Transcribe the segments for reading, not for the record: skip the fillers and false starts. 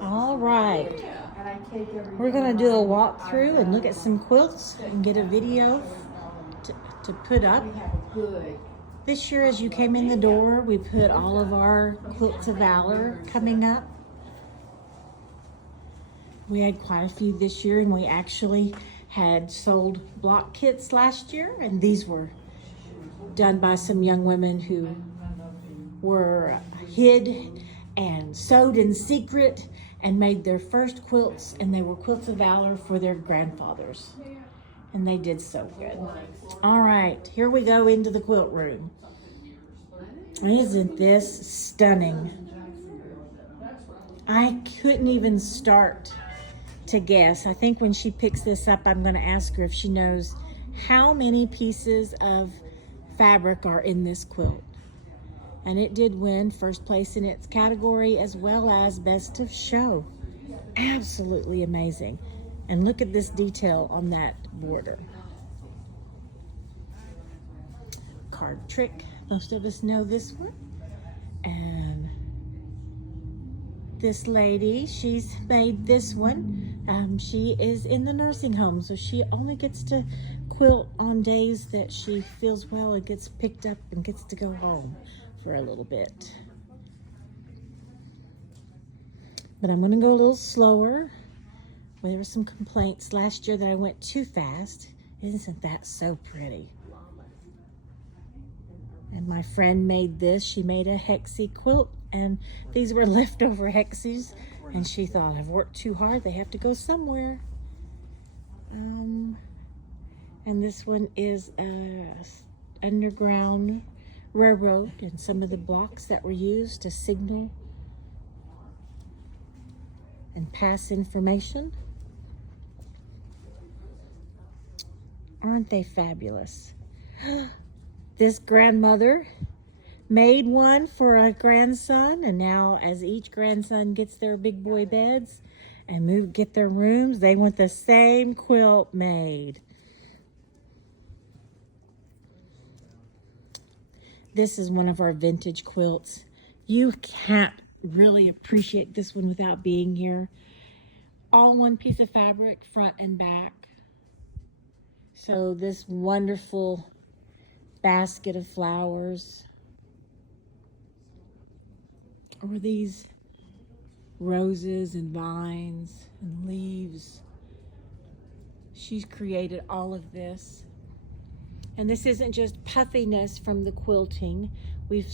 All right. We're going to do a walkthrough and look at some quilts and get a video to put up. This year, as you came in the door, we put all of our Quilts of Valor coming up. We had quite a few this year, and we actually had sold block kits last year, and these were done by some young women who were hid and sewed in secret and made their first quilts, and they were Quilts of Valor for their grandfathers. And they did so good. All right, here we go into the quilt room. Isn't this stunning? I couldn't even start to guess. I think when she picks this up, I'm going to ask her if she knows how many pieces of fabric are in this quilt. And it did win first place in its category as well as best of show. Absolutely amazing. And look at this detail on that border. Card trick. Most of us know this one. And this lady, she's made this one. She is in the nursing home, so she only gets to quilt on days that she feels well and gets picked up and gets to go home for a little bit. But I'm going to go a little slower. There were some complaints last year that I went too fast. Isn't that so pretty? And my friend made this. She made a hexie quilt, and these were leftover hexies. And she thought, I've worked too hard. They have to go somewhere. And this one is a underground railroad and some of the blocks that were used to signal and pass information. Aren't they fabulous? This grandmother made one for a grandson, and now as each grandson gets their big boy beds and get their rooms, they want the same quilt made. This is one of our vintage quilts. You can't really appreciate this one without being here. All one piece of fabric, front and back. So this wonderful basket of flowers, or these roses and vines and leaves. She's created all of this. And this isn't just puffiness from the quilting. We've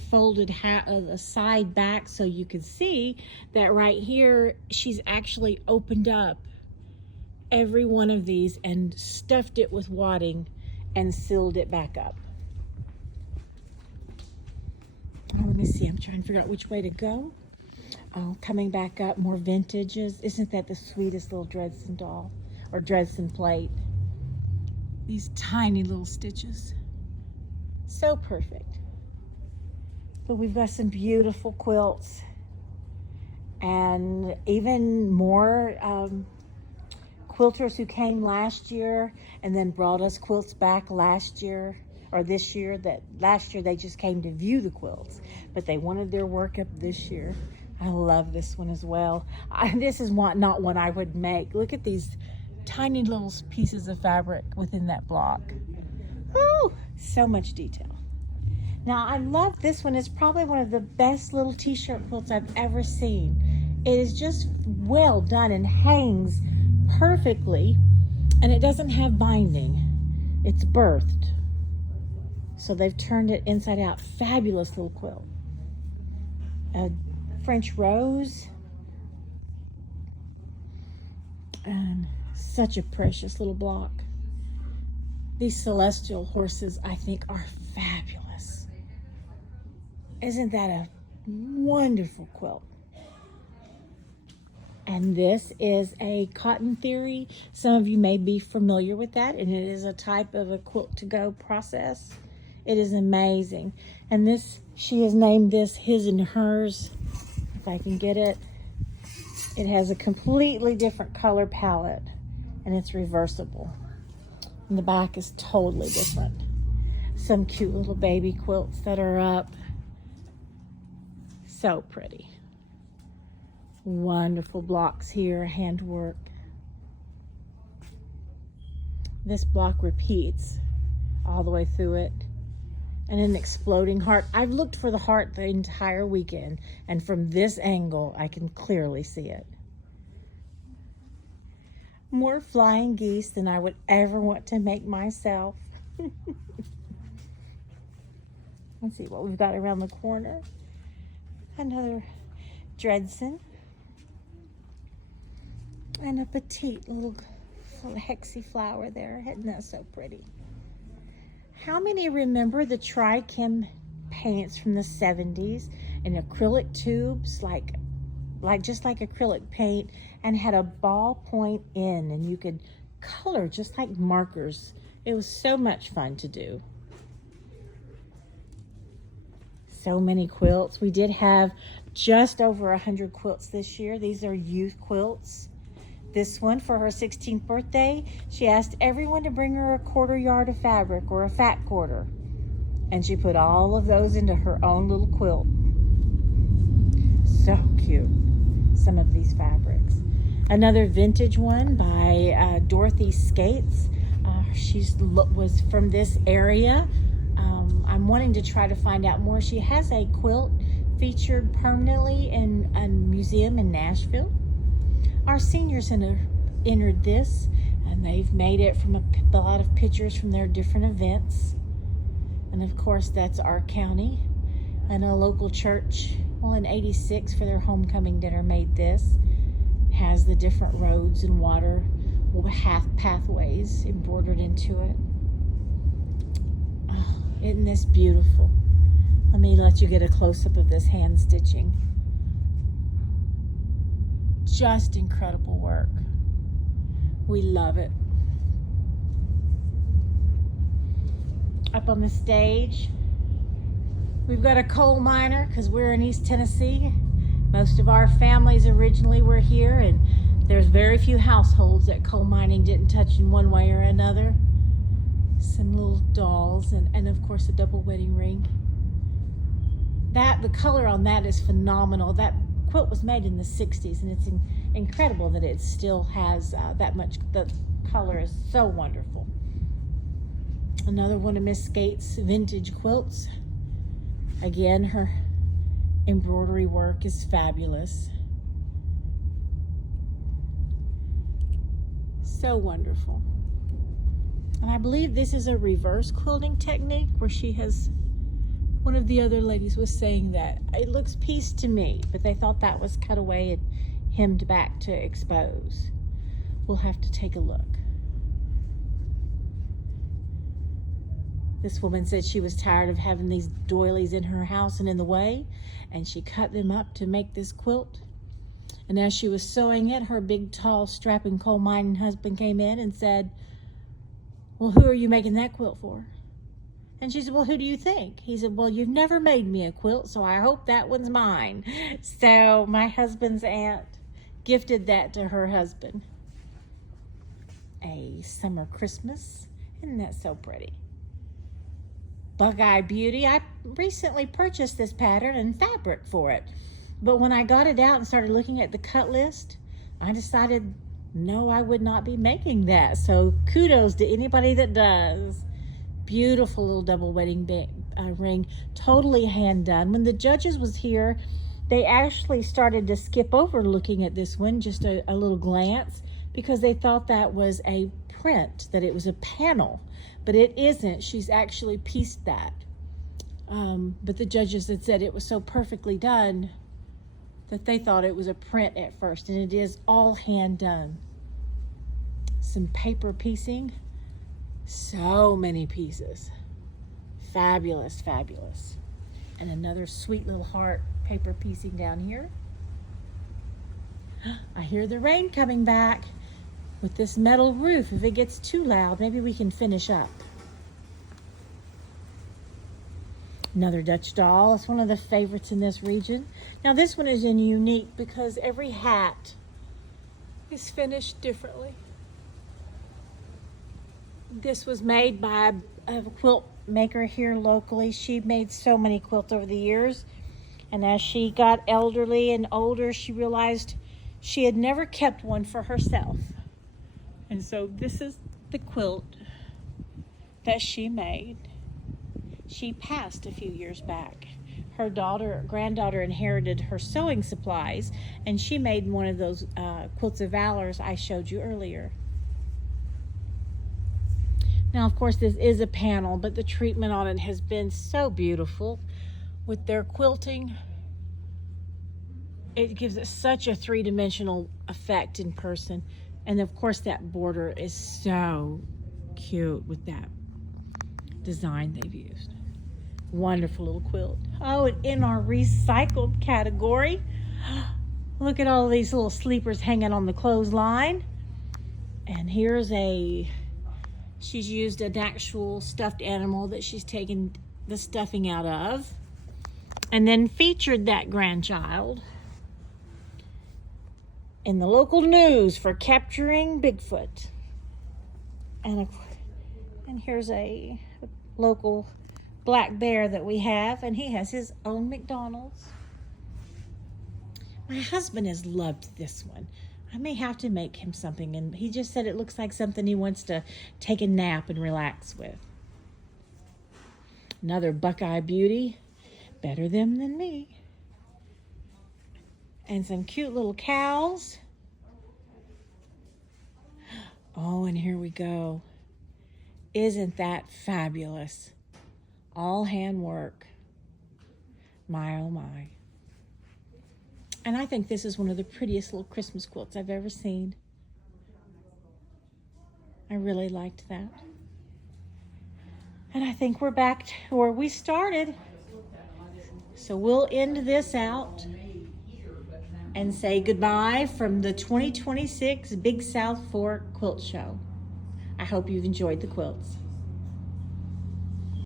folded a side back so you can see that right here, she's actually opened up every one of these and stuffed it with wadding and sealed it back up. Oh, let me see, I'm trying to figure out which way to go. Oh, coming back up, more vintages. Isn't that the sweetest little Dresden doll or Dresden plate? These tiny little stitches. So perfect. But we've got some beautiful quilts and even more quilters who came last year and then brought us quilts back last year or this year. That last year they just came to view the quilts, but they wanted their work up this year. I love this one as well. This is not one I would make. Look at these tiny little pieces of fabric within that block. Ooh, so much detail. Now I love this one. It's probably one of the best little t-shirt quilts I've ever seen. It is just well done and hangs perfectly, and it doesn't have binding. It's birthed. So they've turned it inside out. Fabulous little quilt. A French rose. And such a precious little block. These celestial horses, I think, are fabulous. Isn't that a wonderful quilt? And this is a Cotton Theory. Some of you may be familiar with that, and it is a type of a quilt to go process. It is amazing. And this, she has named this his and hers, if I can get it. It has a completely different color palette, and it's reversible. And the back is totally different. Some cute little baby quilts that are up. So pretty. Wonderful blocks here, handwork. This block repeats all the way through it. And an exploding heart. I've looked for the heart the entire weekend, and from this angle, I can clearly see it. More flying geese than I would ever want to make myself. Let's see what we've got around the corner. Another Dredson. And a petite little hexy flower there. Isn't that so pretty? How many remember the Tri-Chem paints from the 70s in acrylic tubes, just like acrylic paint, and had a ballpoint end, and you could color just like markers. It was so much fun to do. So many quilts. We did have just over 100 quilts this year. These are youth quilts. This one, for her 16th birthday, she asked everyone to bring her a 1/4 yard of fabric, or a fat quarter. And she put all of those into her own little quilt. So cute, some of these fabrics. Another vintage one by Dorothy Skates. She was from this area. I'm wanting to try to find out more. She has a quilt featured permanently in a museum in Nashville. Our seniors entered this, and they've made it from a lot of pictures from their different events. And of course, that's our county. And a local church, well, in '86 for their homecoming dinner, made this. Has the different roads and water pathways embroidered into it. Oh, isn't this beautiful? Let me let you get a close-up of this hand stitching. Just incredible work. We love it. Up on the stage, we've got a coal miner, because we're in East Tennessee. Most of our families originally were here, and there's very few households that coal mining didn't touch in one way or another. Some little dolls, and of course a double wedding ring. The color on that is phenomenal. That quilt was made in the 60s, and it's incredible that it still has that much. The color is so wonderful. Another one of Miss Skates' vintage quilts. Again, her embroidery work is fabulous. So wonderful. And I believe this is a reverse quilting technique, where she has, one of the other ladies was saying that it looks pieced to me, but they thought that was cut away and hemmed back to expose. We'll have to take a look. This woman said she was tired of having these doilies in her house and in the way, and she cut them up to make this quilt. And as she was sewing it, her big, tall, strapping coal mining husband came in and said, "Well, who are you making that quilt for?" And she said, "Well, who do you think?" He said, "Well, you've never made me a quilt, so I hope that one's mine." So my husband's aunt gifted that to her husband. A summer Christmas. Isn't that so pretty? Buckeye Beauty. I recently purchased this pattern and fabric for it. But when I got it out and started looking at the cut list, I decided, no, I would not be making that. So kudos to anybody that does. Beautiful little double wedding ring, totally hand done. When the judges was here, they actually started to skip over looking at this one, just a little glance, because they thought that was a print, that it was a panel, but it isn't. She's actually pieced that. But the judges had said it was so perfectly done that they thought it was a print at first, and it is all hand done. Some paper piecing. So many pieces. Fabulous, fabulous. And another sweet little heart paper piecing down here. I hear the rain coming back. With this metal roof, if it gets too loud, maybe we can finish up. Another Dutch doll. It's one of the favorites in this region. Now this one is unique because every hat is finished differently. This was made by a quilt maker here locally. She made so many quilts over the years. And as she got elderly and older, she realized she had never kept one for herself. And so this is the quilt that she made. She passed a few years back. Her granddaughter inherited her sewing supplies, and she made one of those quilts of valors I showed you earlier. Now, of course, this is a panel, but the treatment on it has been so beautiful with their quilting. It gives it such a three-dimensional effect in person. And of course, that border is so cute with that design they've used. Wonderful little quilt. Oh, and in our recycled category, look at all of these little sleepers hanging on the clothesline. And here's she's used an actual stuffed animal that she's taken the stuffing out of, and then featured that grandchild in the local news for capturing Bigfoot. And here's a local black bear that we have, and he has his own McDonald's. My husband has loved this one. I may have to make him something, and he just said it looks like something he wants to take a nap and relax with. Another Buckeye beauty, better them than me. And some cute little cows. Oh, and here we go. Isn't that fabulous? All handwork. My, oh my. And I think this is one of the prettiest little Christmas quilts I've ever seen. I really liked that. And I think we're back to where we started. So we'll end this out and say goodbye from the 2026 Big South Fork Quilt Show. I hope you've enjoyed the quilts.